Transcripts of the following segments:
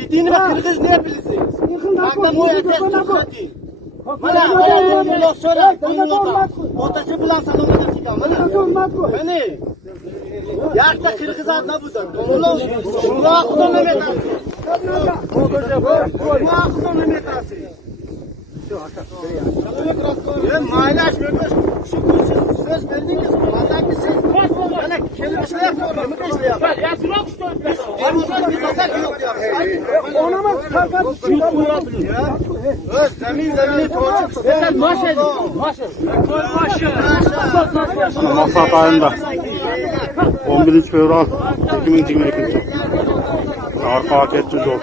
Yediğini bak Kırgız ne bilirsin? Akşam o ertesi tutuldu. Mana bunu söyle, bunu otası bilan salonuna çıkan. Beni. Yaşta Kırgız adına budur. Bunu bu akıdan ne metası? Bu akıdan ne metası? Maylaş mıymış? Şu söz verdiniz mi? Vallahi bir söz. Bana kelime şey yapıyorum. Mı işte yap? Ya durak işte. Biz nasıl yok ya? Ona mı kalkar? Zemini torçuk. Sen maşe. Maqsat ayında 11 fevral 2022 arka aketçi yol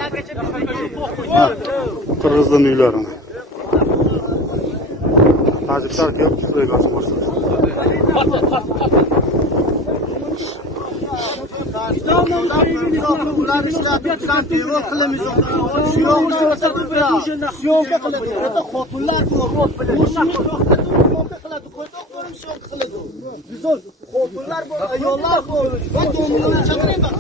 Kırgız'ın uylarına tazikler kelip şuraya karşı başladı. Ular işler tutan terör kılımız şu yolda syomka kıldı. Hatta xotunlar bu. Bu syomka kıldı. Koyduklarım syomka kıldı. Biz xotunlar bu ayollar bu. Bak onlara çakırayım bak.